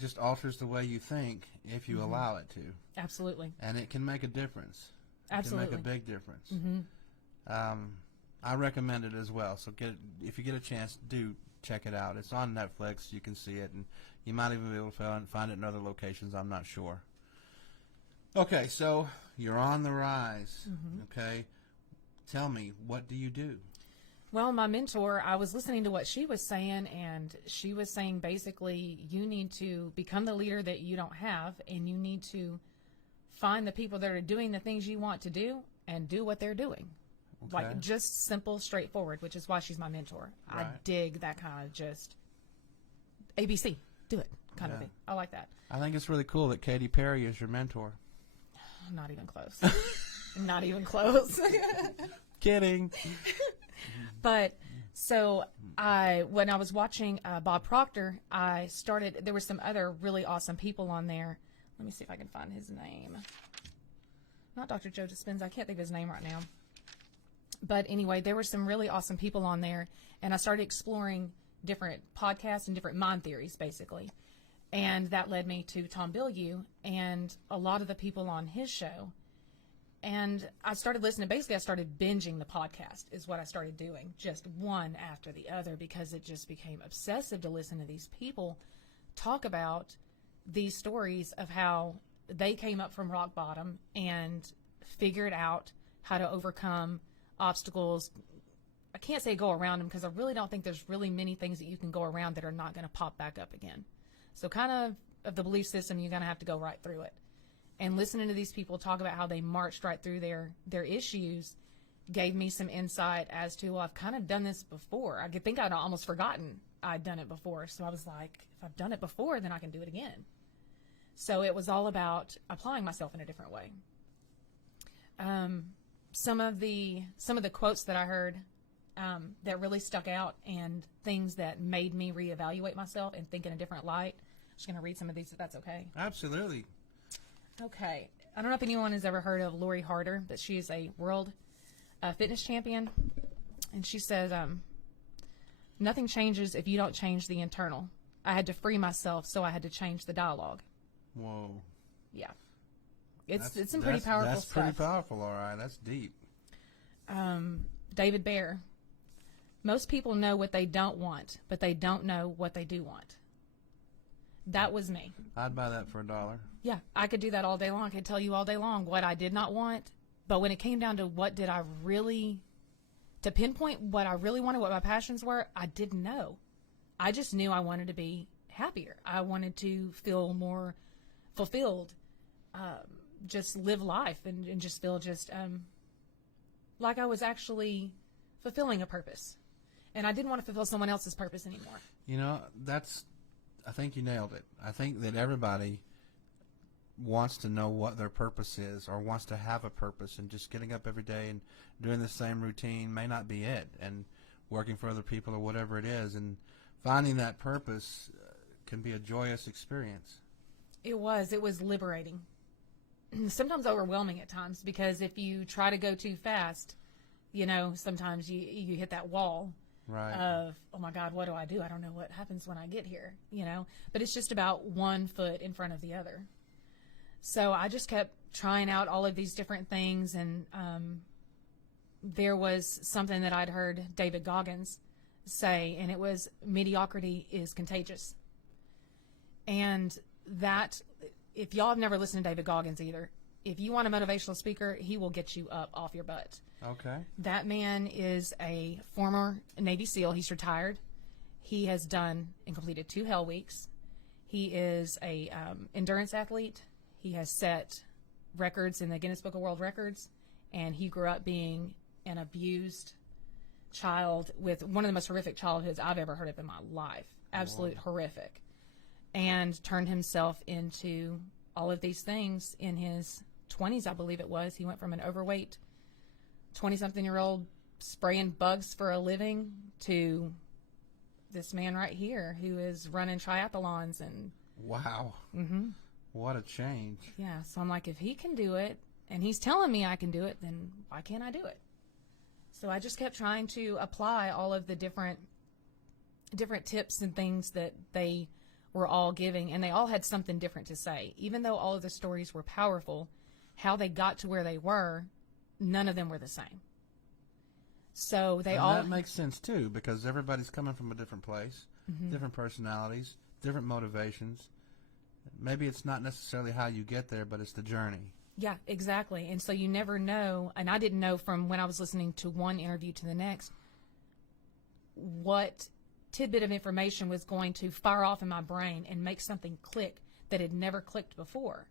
just alters the way you think if you allow it to. Absolutely. And it can make a difference. Absolutely. It can make a big difference. Mm-hmm. I recommend it as well. So if you get a chance, do check it out. It's on Netflix. You can see it, and you might even be able to find it in other locations. I'm not sure. Okay, so you're on the rise. Mm-hmm. Okay, tell me, what do you do? Well, my mentor, I was listening to what she was saying, and she was saying basically you need to become the leader that you don't have, and you need to find the people that are doing the things you want to do and do what they're doing. Okay. Like just simple, straightforward, which is why she's my mentor. Right. I dig that kind of just ABC, do it kind of thing. I like that. I think it's really cool that Katy Perry is your mentor. Not even close. Not even close. Kidding. But so when I was watching Bob Proctor, there were some other really awesome people on there. Let me see if I can find his name. Not Dr. Joe Dispenza. I can't think of his name right now. But anyway, there were some really awesome people on there, and I started exploring different podcasts and different mind theories, basically. And that led me to Tom Bilyeu and a lot of the people on his show. And I started listening. Basically, I started binging the podcast is what I started doing, just one after the other, because it just became obsessive to listen to these people talk about these stories of how they came up from rock bottom and figured out how to overcome obstacles. I can't say go around them because I really don't think there's really many things that you can go around that are not going to pop back up again. So kind of the belief system, you're going to have to go right through it. And listening to these people talk about how they marched right through their issues gave me some insight as to, well, I've kind of done this before. I could think I'd almost forgotten I'd done it before. So I was like, if I've done it before, then I can do it again. So it was all about applying myself in a different way. Some of the quotes that I heard that really stuck out and things that made me reevaluate myself and think in a different light. I'm just going to read some of these if that's okay. Absolutely. Okay. I don't know if anyone has ever heard of Lori Harder, but she is a world fitness champion. And she says, nothing changes if you don't change the internal. I had to free myself, so I had to change the dialogue. Whoa. Yeah. It's some pretty powerful stuff. That's pretty powerful, all right. That's deep. David Baer. Most people know what they don't want, but they don't know what they do want. That was me. I'd buy that for $1. Yeah, I could do that all day long. I could tell you all day long what I did not want. But when it came down to to pinpoint what I really wanted, what my passions were, I didn't know. I just knew I wanted to be happier. I wanted to feel more fulfilled, just live life and just feel just like I was actually fulfilling a purpose. And I didn't want to fulfill someone else's purpose anymore. You know, I think you nailed it. I think that everybody wants to know what their purpose is or wants to have a purpose, and just getting up every day and doing the same routine may not be it, and working for other people or whatever it is, and finding that purpose can be a joyous experience. It was liberating. Sometimes overwhelming at times, because if you try to go too fast, you know, sometimes you hit that wall of, oh my God, what do? I don't know what happens when I get here, you know, but it's just about one foot in front of the other. So I just kept trying out all of these different things, and there was something that I'd heard David Goggins say, and it was, mediocrity is contagious. And that, if y'all have never listened to David Goggins either, if you want a motivational speaker, he will get you up off your butt. Okay. That man is a former Navy SEAL. He's retired. He has done and completed 2 Hell Weeks. He is a endurance athlete. He has set records in the Guinness Book of World Records, and he grew up being an abused child with one of the most horrific childhoods I've ever heard of in my life. Absolute horrific. And turned himself into all of these things in his 20s, I believe it was. He went from an overweight 20-something-year-old spraying bugs for a living to this man right here who is running triathlons. And wow. Mm-hmm. What a change. Yeah, so I'm like, if he can do it, and he's telling me I can do it, then why can't I do it? So I just kept trying to apply all of the different tips and things that they were all giving, and they all had something different to say. Even though all of the stories were powerful, how they got to where they were, none of them were the same. So that makes sense too, because everybody's coming from a different place, different personalities, different motivations. Maybe it's not necessarily how you get there, but it's the journey. Yeah, exactly. And so you never know, and I didn't know from when I was listening to one interview to the next what tidbit of information was going to fire off in my brain and make something click that had never clicked before.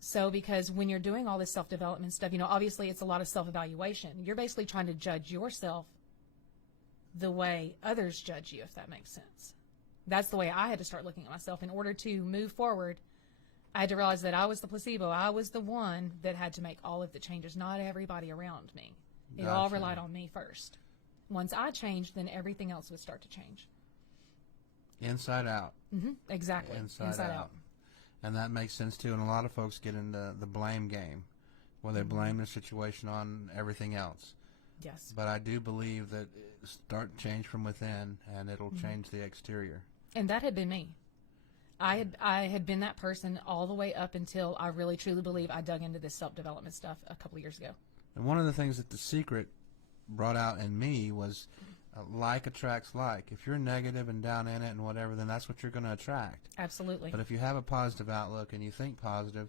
So because when you're doing all this self-development stuff, you know, obviously it's a lot of self-evaluation. You're basically trying to judge yourself the way others judge you, if that makes sense. That's the way I had to start looking at myself. In order to move forward, I had to realize that I was the placebo. I was the one that had to make all of the changes, not everybody around me. It all relied on me first. Once I changed, then everything else would start to change. Inside out. Mm-hmm. Exactly. Inside out. And that makes sense too. And a lot of folks get into the blame game, where they blame their situation on everything else. Yes. But I do believe that start change from within, and it'll change the exterior. And that had been me. I had been that person all the way up until I really truly believe I dug into this self-development stuff a couple of years ago. And one of the things that The Secret brought out in me was like attracts like. If you're negative and down in it and whatever, then that's what you're going to attract. Absolutely. But if you have a positive outlook and you think positive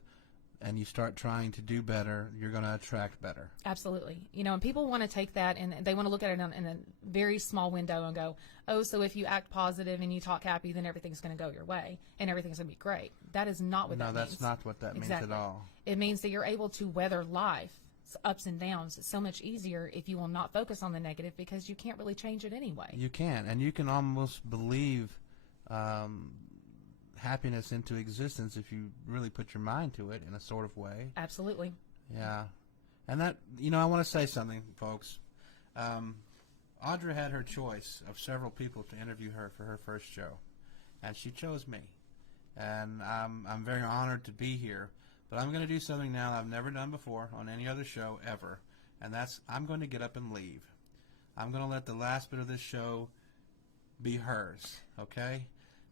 and you start trying to do better, you're going to attract better. Absolutely. You know, and people want to take that and they want to look at it in a very small window and go, oh, so if you act positive and you talk happy, then everything's going to go your way and everything's going to be great. That is not what that means. No, that's not what that means at all. It means that you're able to weather life's ups and downs so much easier if you will not focus on the negative, because you can't really change it anyway. You can, and you can almost believe happiness into existence if you really put your mind to it in a sort of way. Absolutely. Yeah. And that, you know, I want to say something, folks. Audra had her choice of several people to interview her for her first show, and she chose me. And I'm very honored to be here. But I'm going to do something now I've never done before on any other show ever, and that's I'm going to get up and leave. I'm going to let the last bit of this show be hers, okay?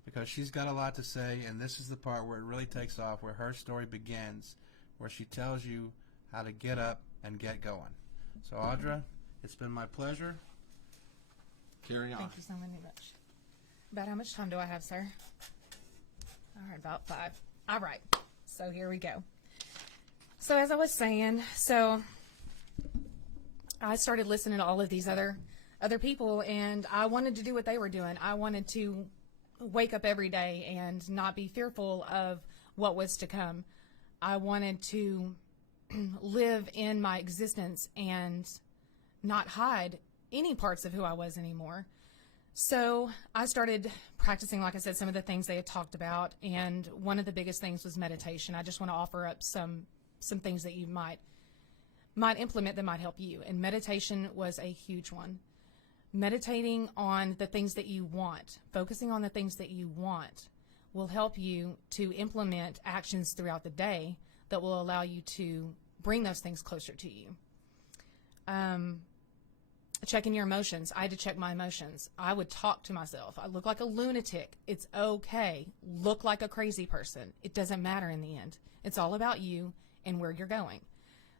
Because she's got a lot to say, and this is the part where it really takes off, where her story begins, where she tells you how to get up and get going. So, Audra, it's been my pleasure. Carry on. Thank you so very much. About how much time do I have, sir? All right, about 5. All right. So here we go. So as I was saying, so I started listening to all of these other people, and I wanted to do what they were doing. I wanted to wake up every day and not be fearful of what was to come. I wanted to live in my existence and not hide any parts of who I was anymore. So I started practicing, like I said, some of the things they had talked about, and one of the biggest things was meditation. I just want to offer up some things that you might implement that might help you, and meditation was a huge one. Meditating on the things that you want, focusing on the things that you want, will help you to implement actions throughout the day that will allow you to bring those things closer to you. Checking your emotions. I had to check my emotions. I would talk to myself. I look like a lunatic. It's okay. Look like a crazy person. It doesn't matter in the end. It's all about you and where you're going.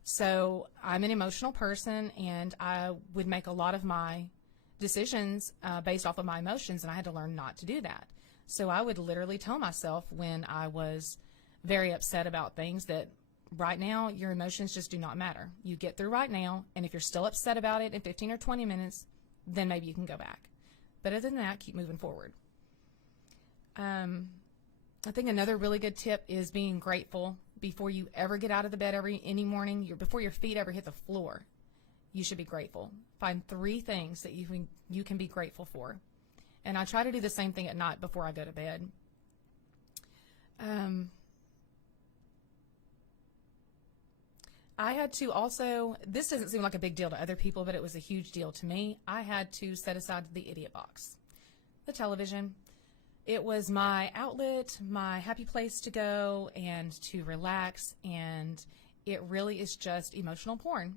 So I'm an emotional person, and I would make a lot of my decisions based off of my emotions, and I had to learn not to do that. So I would literally tell myself when I was very upset about things that right now your emotions just do not matter. You get through right now, and if you're still upset about it in 15 or 20 minutes, then maybe you can go back. But other than that, keep moving forward. I think another really good tip is being grateful before you ever get out of the bed any morning, before your feet ever hit the floor. You should be grateful. Find 3 things that you can be grateful for. And I try to do the same thing at night before I go to bed. I had to also, this doesn't seem like a big deal to other people, but it was a huge deal to me. I had to set aside the idiot box, the television. It was my outlet, my happy place to go and to relax, and it really is just emotional porn.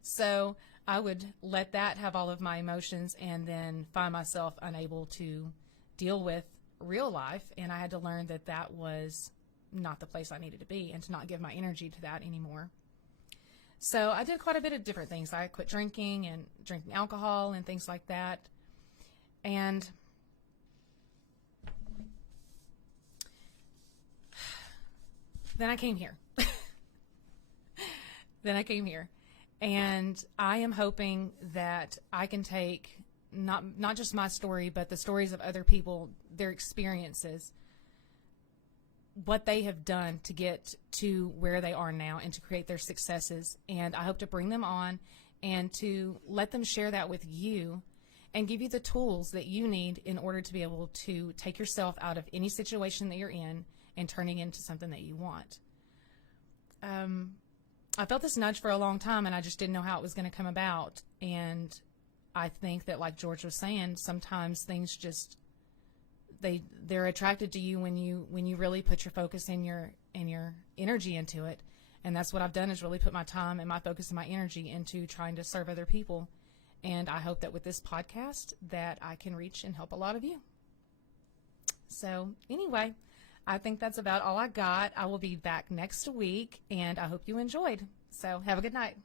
So I would let that have all of my emotions and then find myself unable to deal with real life, and I had to learn that that was not the place I needed to be and to not give my energy to that anymore. So I did quite a bit of different things. I quit drinking and drinking alcohol and things like that. And then I came here. And I am hoping that I can take not just my story, but the stories of other people, their experiences, what they have done to get to where they are now and to create their successes. And I hope to bring them on and to let them share that with you and give you the tools that you need in order to be able to take yourself out of any situation that you're in and turning into something that you want. I felt this nudge for a long time, and I just didn't know how it was going to come about. And I think that, like George was saying, sometimes things just they're attracted to you when you really put your focus and your energy into it. And that's what I've done, is really put my time and my focus and my energy into trying to serve other people. And I hope that with this podcast that I can reach and help a lot of you. So anyway, I think that's about all I got. I will be back next week, and I hope you enjoyed. So have a good night.